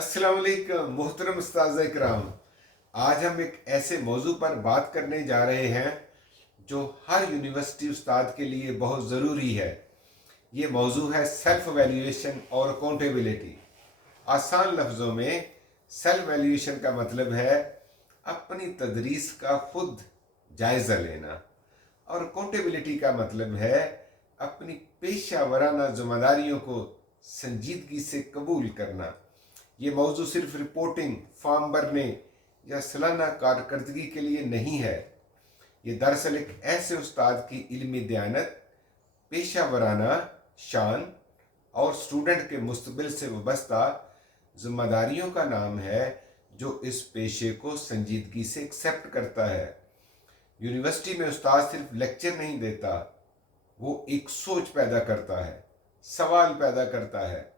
अस्सलाम वालेकुम मोहतरम उस्ताज़ इकराम। आज हम एक ऐसे मौजू पर बात करने जा रहे हैं जो हर यूनिवर्सिटी उस्ताद के लिए बहुत ज़रूरी है। ये मौजू है सेल्फ वैल्यूएशन और अकाउंटेबिलिटी। आसान लफ्ज़ों में सेल्फ वैल्यूएशन का मतलब है अपनी तदरीस का खुद जायज़ा लेना, और अकाउंटेबिलिटी का मतलब है अपनी पेशा वराना ज़िम्मेदारियों को संजीदगी से कबूल करना। ये मौजू सिर्फ रिपोर्टिंग, फॉर्म भरने या सालाना कारकर्दगी के लिए नहीं है। ये दरअसल एक ऐसे उस्ताद की इल्मी दयानत, पेशा वराना शान और स्टूडेंट के मुस्तबिल से वाबस्ता जिम्मेदारियों का नाम है जो इस पेशे को संजीदगी से एक्सेप्ट करता है। यूनिवर्सिटी में उस्ताद सिर्फ लेक्चर नहीं देता, वो एक सोच पैदा करता है, सवाल पैदा करता है,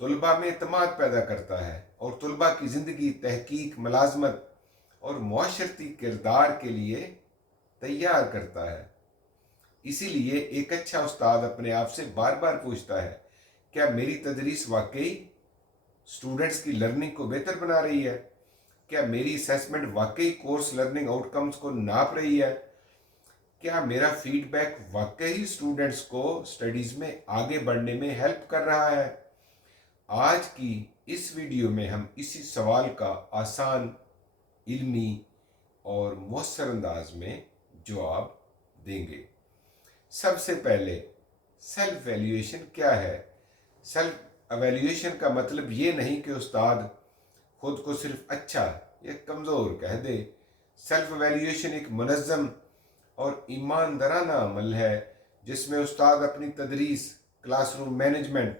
तुलबा में इत्मीनान पैदा करता है और तुलबा की ज़िंदगी तहकीक, मुलाजमत और मुआशरती किरदार के लिए तैयार करता है। इसीलिए एक अच्छा उस्ताद अपने आप से बार बार पूछता है, क्या मेरी तदरीस वाकई स्टूडेंट्स की लर्निंग को बेहतर बना रही है? क्या मेरी असेसमेंट वाकई कोर्स लर्निंग आउटकम्स को नाप रही है? क्या मेरा फीडबैक वाकई स्टूडेंट्स को स्टडीज़ में आगे बढ़ने में हेल्प कर रहा है? आज की इस वीडियो में हम इसी सवाल का आसान, इल्मी और मौसर अंदाज में जवाब देंगे। सबसे पहले सेल्फ वैल्यूएशन क्या है? सेल्फ एवेल्यूएशन का मतलब ये नहीं कि उस्ताद खुद को सिर्फ अच्छा या कमज़ोर कह दे। सेल्फ एवेल्यूएशन एक मुनज़्ज़म और ईमानदाराना अमल है जिसमें उस्ताद अपनी तदरीस, क्लासरूम मैनेजमेंट,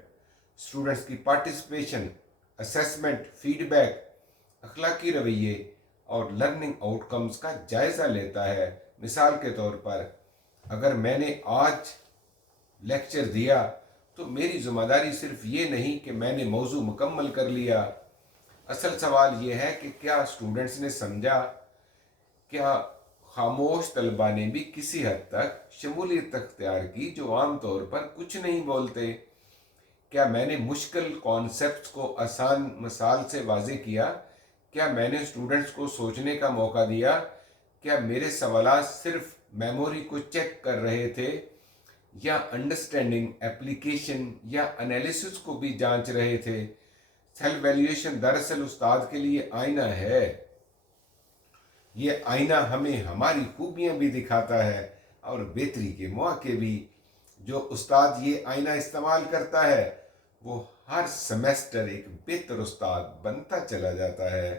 स्टूडेंट्स की पार्टिसिपेशन, असेसमेंट, फीडबैक, अखलाकी रवैये और लर्निंग आउटकम्स का जायज़ा लेता है। मिसाल के तौर पर, अगर मैंने आज लेक्चर दिया तो मेरी ज़िम्मेदारी सिर्फ ये नहीं कि मैंने मौजू मुकम्मल कर लिया। असल सवाल ये है कि क्या स्टूडेंट्स ने समझा, क्या खामोश तलबा ने भी किसी हद तक शमूलियत अख्तियार की जो आम तौर पर कुछ नहीं बोलते, क्या मैंने मुश्किल कॉन्सेप्ट्स को आसान मिसाल से वाज़े किया, क्या मैंने स्टूडेंट्स को सोचने का मौका दिया, क्या मेरे सवालात सिर्फ मेमोरी को चेक कर रहे थे या अंडरस्टैंडिंग, एप्लीकेशन या एनालिसिस को भी जांच रहे थे? सेल्फ वैल्यूएशन दरअसल उस्ताद के लिए आईना है। ये आईना हमें हमारी खूबियां भी दिखाता है और बेहतरी के मौके भी। जो उस्ताद ये आईना इस्तेमाल करता है वो हर सेमेस्टर एक बेहतर उस्ताद बनता चला जाता है।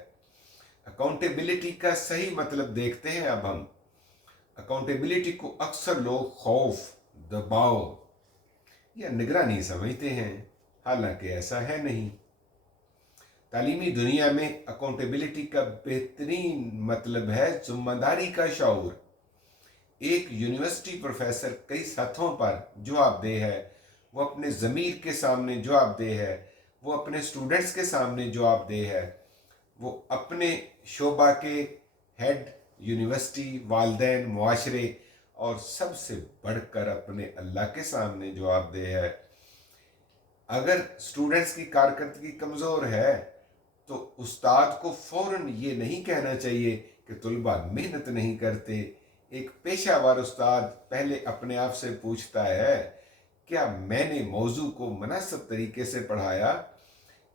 अकाउंटेबिलिटी का सही मतलब देखते हैं अब हम। अकाउंटेबिलिटी को अक्सर लोग खौफ, दबाव या निगरानी समझते हैं, हालांकि ऐसा है नहीं। तालीमी दुनिया में अकाउंटेबिलिटी का बेहतरीन मतलब है जिम्मेदारी का शऊर। एक यूनिवर्सिटी प्रोफेसर कई सतहों पर जवाबदेह है। वो अपने ज़मीर के सामने जवाबदेह है, वो अपने स्टूडेंट्स के सामने जवाबदेह है, वो अपने शोबा के हेड, यूनिवर्सिटी, वालदैन, मुआशरे और सबसे बढ़कर अपने अल्लाह के सामने जवाबदेह है। अगर स्टूडेंट्स की कारकर्दगी कमज़ोर है तो उस्ताद को फ़ौरन ये नहीं कहना चाहिए कि तुलबा मेहनत नहीं करते। एक पेशावर उस्ताद पहले अपने आप से पूछता है, क्या मैंने मौजू को मुनासिब तरीके से पढ़ाया?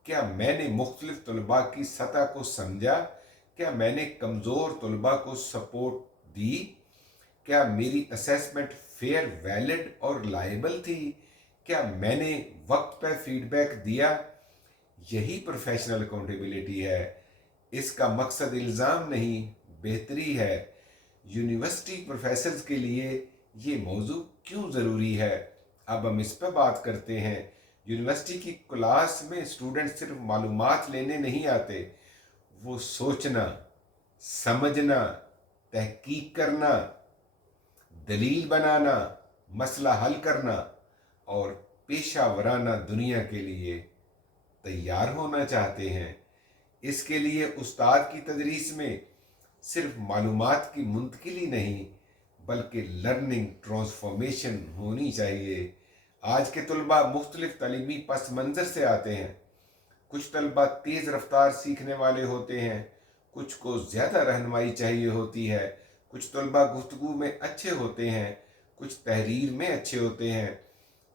क्या मैंने मुख्तलिफ तुलबा की सतह को समझा? क्या मैंने कमज़ोर तुलबा को सपोर्ट दी? क्या मेरी असेसमेंट फेयर, वैलिड और लायबल थी? क्या मैंने वक्त पर फीडबैक दिया? यही प्रोफेशनल अकाउंटेबिलिटी है। इसका मकसद इल्ज़ाम नहीं, बेहतरी है। यूनिवर्सिटी प्रोफेसर्स के लिए ये मौजू क्यों ज़रूरी है, अब हम इस पर बात करते हैं। यूनिवर्सिटी की क्लास में स्टूडेंट सिर्फ मालूमात लेने नहीं आते, वो सोचना, समझना, तहकीक करना, दलील बनाना, मसला हल करना और पेशा वराना दुनिया के लिए तैयार होना चाहते हैं। इसके लिए उस्ताद की तदरीस में सिर्फ मालूमात की मुंतकिली नहीं बल्कि लर्निंग ट्रांसफॉर्मेशन होनी चाहिए। आज के तुलबा मुख्तलिफ तालीमी पस मंज़र से आते हैं। कुछ तलबा तेज़ रफ्तार सीखने वाले होते हैं, कुछ को ज़्यादा रहनुमाई चाहिए होती है, कुछ तलबा गुफ्तगू में अच्छे होते हैं, कुछ तहरीर में अच्छे होते हैं,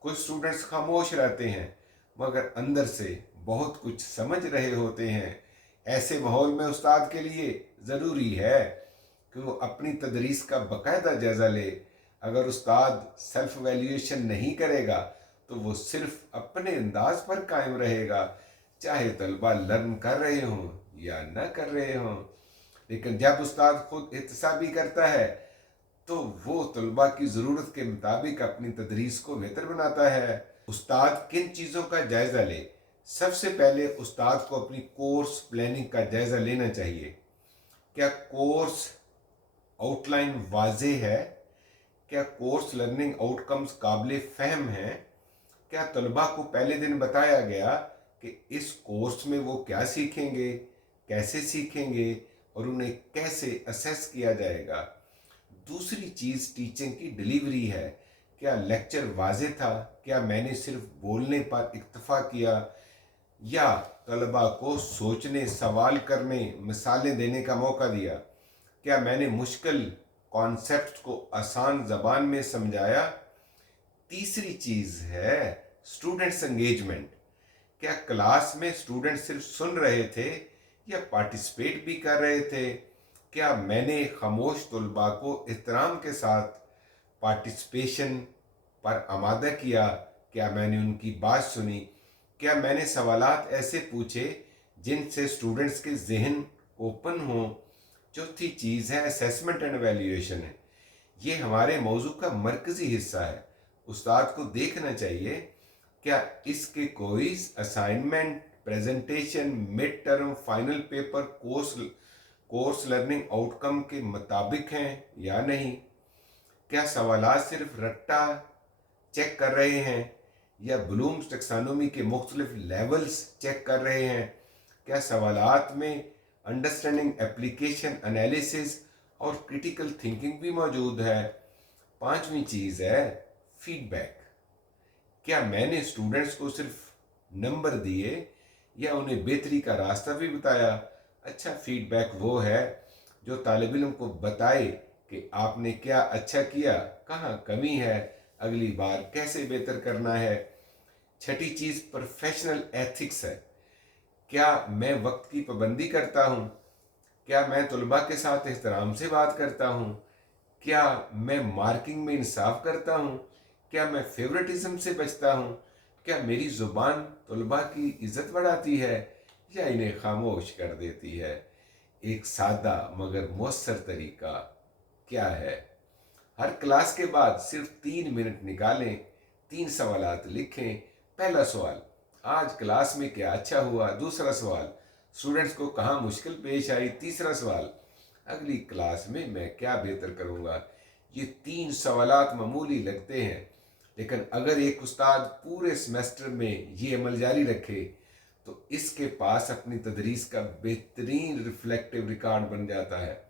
कुछ स्टूडेंट्स खामोश रहते हैं मगर अंदर से बहुत कुछ समझ रहे होते हैं। ऐसे माहौल में उस्ताद के लिए ज़रूरी है कि वो अपनी तदरीस का बाकायदा जायज़ा ले। अगर उस्ताद सेल्फ वैल्यूएशन नहीं करेगा तो वो सिर्फ अपने अंदाज पर कायम रहेगा, चाहे तलबा लर्न कर रहे हों या न कर रहे हों। लेकिन जब उस्ताद खुद एहतसाबी करता है तो वो तलबा की ज़रूरत के मुताबिक अपनी तदरीस को बेहतर बनाता है। उस्ताद किन चीज़ों का जायज़ा ले? सबसे पहले उस्ताद को अपनी कोर्स प्लानिंग का जायज़ा लेना चाहिए। क्या कोर्स आउटलाइन वाज़ेह है? क्या कोर्स लर्निंग आउटकम्स काबिल फ़हम हैं? क्या तलबा को पहले दिन बताया गया कि इस कोर्स में वो क्या सीखेंगे, कैसे सीखेंगे और उन्हें कैसे असेस किया जाएगा? दूसरी चीज़ टीचिंग की डिलीवरी है। क्या लेक्चर वाज़ेह था? क्या मैंने सिर्फ बोलने पर इक्तफ़ा किया या तलबा को सोचने, सवाल करने, मिसालें देने का मौका दिया? क्या मैंने मुश्किल कॉन्सेप्ट को आसान ज़बान में समझाया? तीसरी चीज़ है स्टूडेंट्स एंगेजमेंट। क्या क्लास में स्टूडेंट सिर्फ सुन रहे थे या पार्टिसिपेट भी कर रहे थे? क्या मैंने खामोश तलबा को एहतराम के साथ पार्टिसिपेशन पर आमादा किया? क्या मैंने उनकी बात सुनी? क्या मैंने सवालात ऐसे पूछे जिनसे स्टूडेंट्स के जहन ओपन हों? चौथी चीज़ है असेसमेंट एंड एवेल्यूएशन है। ये हमारे मौजू का मरकज़ी हिस्सा है। उस्ताद को देखना चाहिए क्या इसके कोई assignment, presentation, mid term, final paper course learning outcome के मुताबिक हैं या नहीं। क्या सवालात सिर्फ रट्टा चेक कर रहे हैं या ब्लूम्स टेक्सानोमी के मुख्तलिफ लेवल्स चेक कर रहे हैं? क्या सवालात में अंडरस्टैंडिंग, एप्लीकेशन, एनालिसिस और क्रिटिकल थिंकिंग भी मौजूद है? पांचवी चीज़ है फीडबैक। क्या मैंने स्टूडेंट्स को सिर्फ नंबर दिए या उन्हें बेहतरी का रास्ता भी बताया? अच्छा फीडबैक वो है जो तालिब इल्म को बताए कि आपने क्या अच्छा किया, कहाँ कमी है, अगली बार कैसे बेहतर करना है। छठी चीज़ प्रोफेशनल एथिक्स है। क्या मैं वक्त की पाबंदी करता हूँ? क्या मैं तलबा के साथ एहतराम से बात करता हूँ? क्या मैं मार्किंग में इंसाफ करता हूँ? क्या मैं फेवरेटिज्म से बचता हूँ? क्या मेरी ज़ुबान तलबा की इज़्ज़त बढ़ाती है या इन्हें खामोश कर देती है? एक सादा मगर मौसर तरीका क्या है? हर क्लास के बाद सिर्फ 3 मिनट निकालें, 3 सवालात लिखें। पहला सवाल, आज क्लास में क्या अच्छा हुआ? दूसरा सवाल, स्टूडेंट्स को कहाँ मुश्किल पेश आई? तीसरा सवाल, अगली क्लास में मैं क्या बेहतर करूँगा? ये 3 सवालात मामूली लगते हैं, लेकिन अगर एक उस्ताद पूरे सेमेस्टर में ये अमल जारी रखे तो इसके पास अपनी तदरीस का बेहतरीन रिफ्लेक्टिव रिकॉर्ड बन जाता है।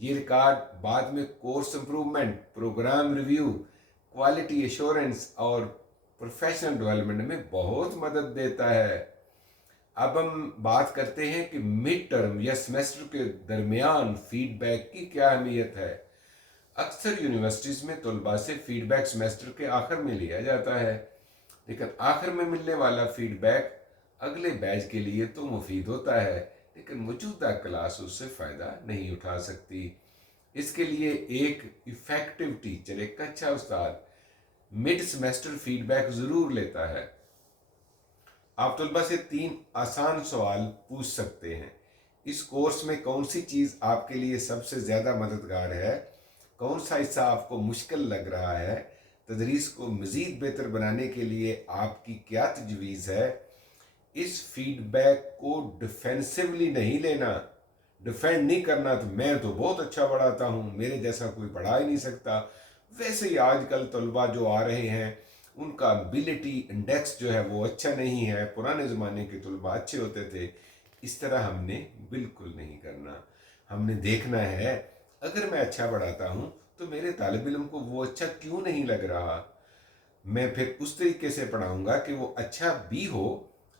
ये रिकॉर्ड बाद में course improvement, program review, quality assurance और प्रोफेशनल डेवलपमेंट में बहुत मदद देता है। अब हम बात करते हैं कि मिड टर्म या सेमेस्टर के दरमियान फीडबैक की क्या अहमियत है। अक्सर यूनिवर्सिटीज़ में तलबा से फीडबैक सेमेस्टर के आखिर में लिया जाता है, लेकिन आखिर में मिलने वाला फीडबैक अगले बैच के लिए तो मुफीद होता है, लेकिन मौजूदा क्लास उससे फ़ायदा नहीं उठा सकती। इसके लिए एक इफ़ेक्टिव टीचर, एक अच्छा उस्ताद मिड सेमेस्टर फीडबैक ज़रूर लेता है। आप तलबा से 3 आसान सवाल पूछ सकते हैं। इस कोर्स में कौन सी चीज़ आपके लिए सबसे ज़्यादा मददगार है? कौन सा हिस्सा आपको मुश्किल लग रहा है? तदरीस को मज़ीद बेहतर बनाने के लिए आपकी क्या तजवीज़ है? इस फीडबैक को डिफेंसिवली नहीं लेना, डिफेंड नहीं करना तो मैं तो बहुत अच्छा पढ़ाता हूँ, मेरे जैसा कोई पढ़ा ही नहीं सकता। वैसे ही आजकल तलबा जो आ रहे हैं उनका एबिलिटी इंडेक्स जो है वो अच्छा नहीं है, पुराने ज़माने के तलबा अच्छे होते थे। इस तरह हमने बिल्कुल नहीं करना। हमने देखना है अगर मैं अच्छा पढ़ाता हूँ तो मेरे तालिब इल्म को वो अच्छा क्यों नहीं लग रहा। मैं फिर उस तरीके से पढ़ाऊँगा कि वो अच्छा भी हो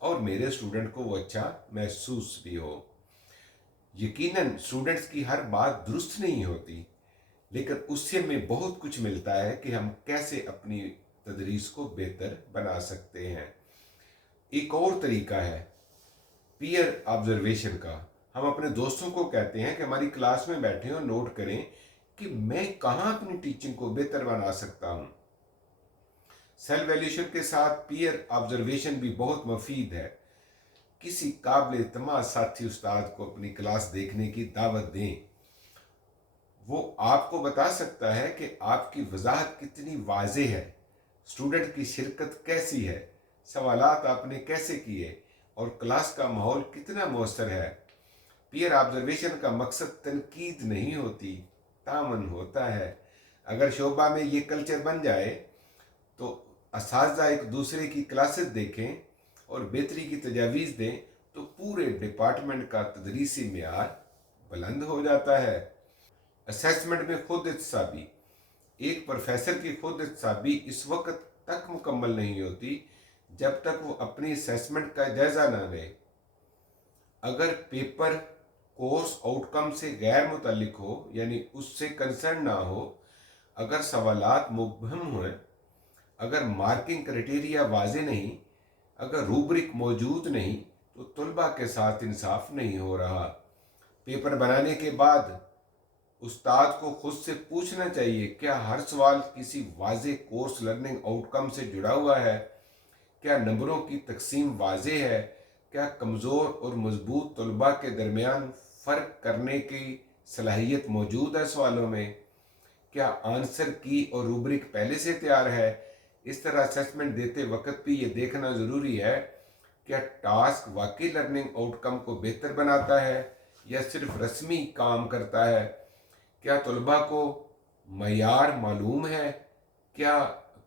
और मेरे स्टूडेंट को वो अच्छा महसूस भी हो। यकीनन स्टूडेंट्स की हर बात दुरुस्त नहीं होती, लेकिन उससे हमें बहुत कुछ मिलता है कि हम कैसे अपनी तदरीस को बेहतर बना सकते हैं। एक और तरीका है पीयर ऑब्जर्वेशन का। हम अपने दोस्तों को कहते हैं कि हमारी क्लास में बैठे और नोट करें कि मैं कहाँ अपनी टीचिंग को बेहतर बना सकता हूँ। सेल्फ वैल्यूएशन के साथ पीयर ऑब्जर्वेशन भी बहुत मुफीद है। किसी काबिल एतमाद साथी उस्ताद को अपनी क्लास देखने की दावत दें। वो आपको बता सकता है कि आपकी वजाहत कितनी वाज़ेह है, स्टूडेंट की शिरकत कैसी है, सवालात आपने कैसे किए और क्लास का माहौल कितना मौसर है। पीयर ऑब्जर्वेशन का मकसद तनकीद नहीं होती, तामन होता है। अगर शोबा में ये कल्चर बन जाए तो असातिज़ा एक दूसरे की क्लासेस देखें और बेहतरी की तजावीज़ दें तो पूरे डिपार्टमेंट का तदरीसी मेयार बुलंद हो जाता है। असेसमेंट में खुद इत्साबी। एक प्रोफेसर की खुद इत्साबी इस वक्त तक मुकम्मल नहीं होती जब तक वो अपनी असेसमेंट का जायज़ा ना ले। अगर पेपर कोर्स आउटकम से गैर मुतल्लिक हो, यानी उससे कंसर्न ना हो, अगर सवालात मुबहम हुए, अगर मार्किंग क्राइटेरिया वाजे नहीं, अगर रूब्रिक मौजूद नहीं, तो तुलबा के साथ इंसाफ नहीं हो रहा। पेपर बनाने के बाद उस्ताद को खुद से पूछना चाहिए, क्या हर सवाल किसी वाजे कोर्स लर्निंग आउटकम से जुड़ा हुआ है? क्या नंबरों की तकसीम वाजे है? क्या कमज़ोर और मजबूत तलबा के दरमियान फ़र्क करने की सलाहियत मौजूद है सवालों में? क्या आंसर की और रूब्रिक पहले से तैयार है? इस तरह असेसमेंट देते वक्त भी ये देखना ज़रूरी है, क्या टास्क वाकई लर्निंग आउटकम को बेहतर बनाता है या सिर्फ रस्मी काम करता है? क्या तलबा को मयार मालूम है? क्या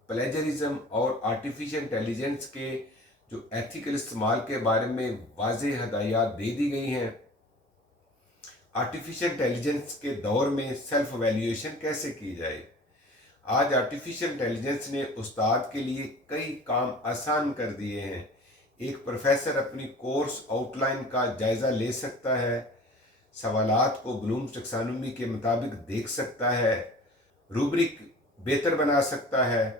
प्लेजरिज्म और आर्टिफिशियल इंटेलिजेंस के जो एथिकल इस्तेमाल के बारे में वाज़ेह हदायत दे दी गई हैं? आर्टिफिशियल इंटेलिजेंस के दौर में सेल्फ वैल्यूएशन कैसे की जाए? आज आर्टिफिशियल इंटेलिजेंस ने उस्ताद के लिए कई काम आसान कर दिए हैं। एक प्रोफेसर अपनी कोर्स आउटलाइन का जायज़ा ले सकता है, सवालात को ब्लूम्स टैक्सोनॉमी के मुताबिक देख सकता है, रूब्रिक बेहतर बना सकता है,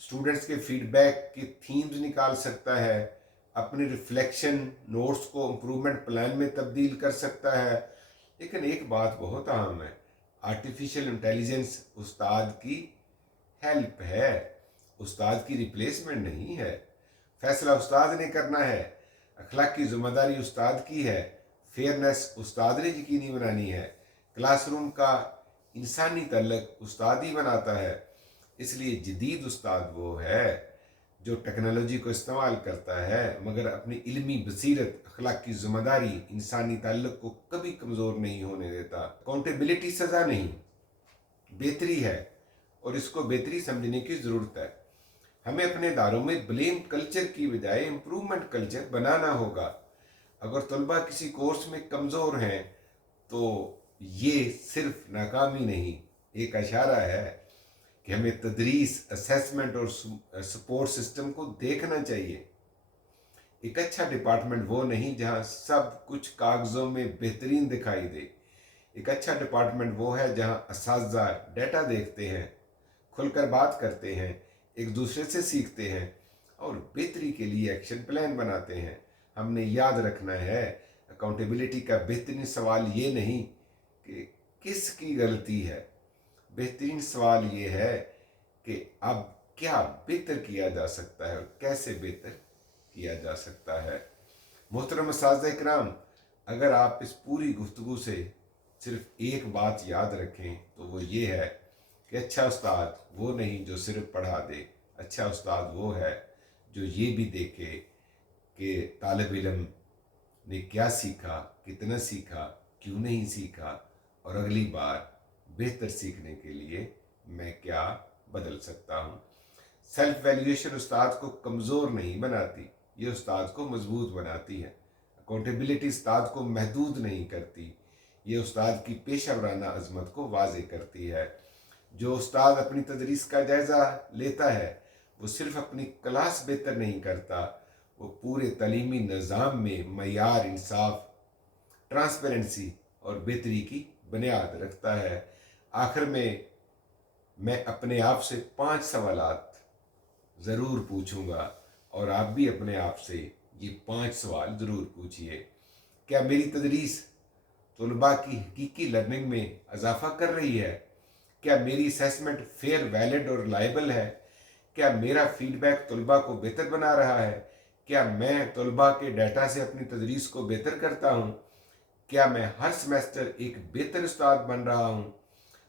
स्टूडेंट्स के फीडबैक की थीम्स निकाल सकता है, अपनी रिफ्लेक्शन नोट्स को इम्प्रूवमेंट प्लान में तब्दील कर सकता है। लेकिन एक बात बहुत अहम है, आर्टिफिशियल इंटेलिजेंस उस्ताद की हेल्प है, उस्ताद की रिप्लेसमेंट नहीं है। फैसला उस्ताद ने करना है, अखलाकी जिम्मेदारी उस्ताद की है, फेयरनेस उस्ताद ने यकीनी बनानी है, क्लासरूम का इंसानी तल्लक उस्ताद ही बनाता है। इसलिए जदीद उस्ताद वो है जो टेक्नोलॉजी को इस्तेमाल करता है मगर अपनी इल्मी बसीरत, अखलाकी जिम्मेदारी, इंसानी ताल्लुक को कभी कमज़ोर नहीं होने देता। अकाउंटेबिलिटी सज़ा नहीं, बेहतरी है और इसको बेहतरी समझने की ज़रूरत है। हमें अपने इदारों में ब्लेम कल्चर की बजाय इम्प्रूवमेंट कल्चर बनाना होगा। अगर तलबा किसी कोर्स में कमज़ोर हैं तो ये सिर्फ नाकामी नहीं, एक इशारा है कि हमें तदरीस, असेसमेंट और सपोर्ट सिस्टम को देखना चाहिए। एक अच्छा डिपार्टमेंट वो नहीं जहाँ सब कुछ कागज़ों में बेहतरीन दिखाई दे। एक अच्छा डिपार्टमेंट वो है जहाँ असातिज़ा डेटा देखते हैं, खुलकर बात करते हैं, एक दूसरे से सीखते हैं और बेहतरी के लिए एक्शन प्लान बनाते हैं। हमने याद रखना है, अकाउंटेबिलिटी का बेहतरीन सवाल ये नहीं कि किसकी गलती है, बेहतरीन सवाल ये है कि अब क्या बेहतर किया जा सकता है और कैसे बेहतर किया जा सकता है। मोहतरम असातिज़ा इकराम, अगर आप इस पूरी गुफ्तगू से सिर्फ एक बात याद रखें तो वो ये है कि अच्छा उस्ताद वो नहीं जो सिर्फ पढ़ा दे, अच्छा उस्ताद वो है जो ये भी देखे कि तालिब इल्म ने क्या सीखा, कितना सीखा, क्यों नहीं सीखा और अगली बार बेहतर सीखने के लिए मैं क्या बदल सकता हूँ। सेल्फ वैल्यूएशन उस्ताद को कमज़ोर नहीं बनाती, ये उस्ताद को मजबूत बनाती है। अकाउंटेबिलिटी उस्ताद को महदूद नहीं करती, ये उस्ताद की पेशा वराना अज़मत को वाज़े करती है। जो उस्ताद अपनी तदरीस का जायज़ा लेता है वो सिर्फ अपनी क्लास बेहतर नहीं करता, وہ پورے تعلیمی نظام میں معیار، انصاف، ٹرانسپیرنسی اور بہتری کی بنیاد رکھتا ہے۔ آخر میں اپنے آپ سے 5 سوالات ضرور پوچھوں گا، اور آپ بھی اپنے آپ سے یہ 5 سوال ضرور پوچھئے۔ کیا میری تدریس طلباء کی حقیقی لرننگ میں اضافہ کر رہی ہے؟ کیا میری اسیسمنٹ فیئر، ویلڈ اور ریلائبل ہے؟ کیا میرا فیڈ بیک طلباء کو بہتر بنا رہا ہے؟ کیا میں طلباء کے ڈیٹا سے اپنی تدریس کو بہتر کرتا ہوں؟ کیا میں ہر سمیسٹر ایک بہتر استاد بن رہا ہوں؟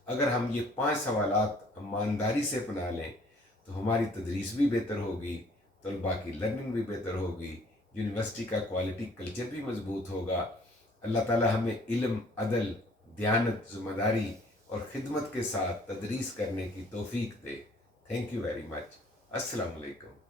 اگر ہم یہ 5 سوالات ایمانداری سے اپنا لیں تو ہماری تدریس بھی بہتر ہوگی، طلباء کی لرننگ بھی بہتر ہوگی، یونیورسٹی کا کوالٹی کلچر بھی مضبوط ہوگا۔ اللہ تعالی ہمیں علم، عدل، دیانت، ذمہ داری اور خدمت کے ساتھ تدریس کرنے کی توفیق دے۔ Thank you very much. السلام علیکم۔